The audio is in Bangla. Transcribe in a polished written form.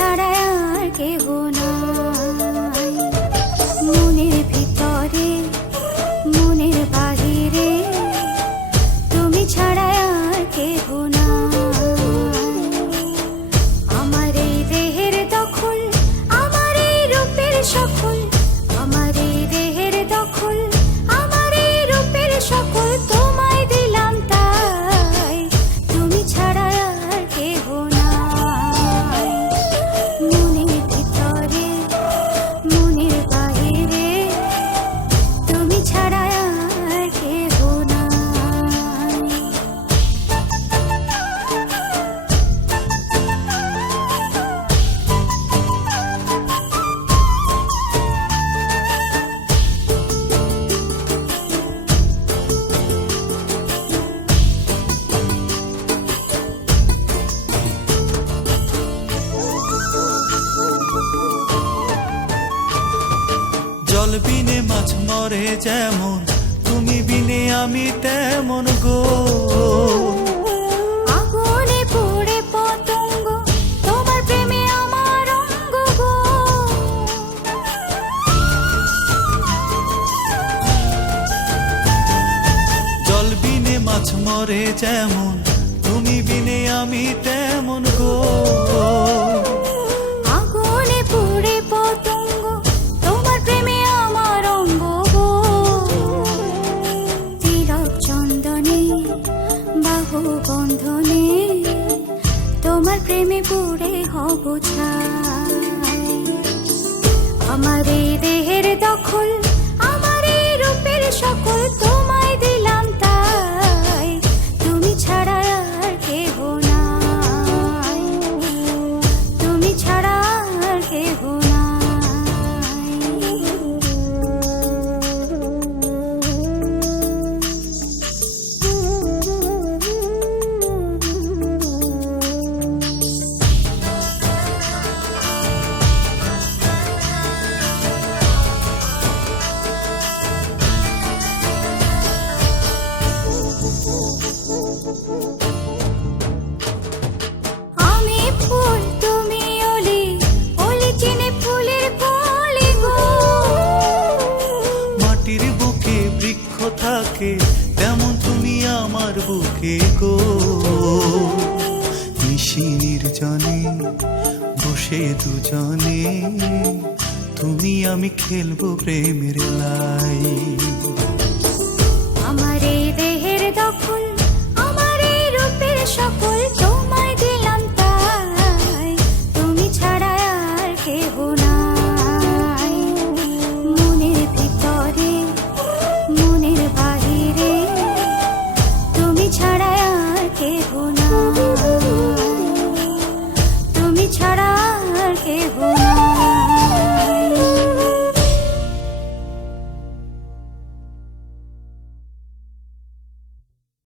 ছাড়া আর কেহ নাই। মনের ভিতরে মনের বাহিরে তুমি ছাড়া আর কেহ নাই। আমার এই দেহের দখল, আমার এই রূপের সকল, আমার এই দেহের দখল, আমার এই রূপের সকল তোমায় দিলাম তাই, তুমি ছাড়া আর কেহ নাই। মনের ভিতরে মনের বাহিরে তুমি ছাড়া আর কেহ নাই। জল বিনে মাছ মরে যেমন, তুমি বিনে আমি তেমন গো। আগুনে পুড়ে পতঙ্গ, তোমার প্রেমে আমার অঙ্গ গো। জল বিনে মাছ মরে যেমন, তুমি বিনে আমি তেমন গো। আগুনে পুড়ে পতঙ্গ, তোমার প্রেমে আমার অঙ্গ গো। তিলক চন্দনে বাহু বন্ধনে তোমার প্রেমে পুড়ে হব ছাই। আমার এই দেহের দখল, আমার এই রূপের সকল তোমায় দিলাম তাই, তুমি ছাড়া আর কেহ নাই, তুমি ছাড়া আর কেহ নাই। আমি ফুল তুমি অলি, অলি চিনে ফুলের কলি গো। মাটির বুকে বৃক্ষ থাকে, তেমন তুমি আমার বুকে গো। নিশি নির্জনে বসে দুজনে, তুমি আমি খেলবো প্রেমের লাই।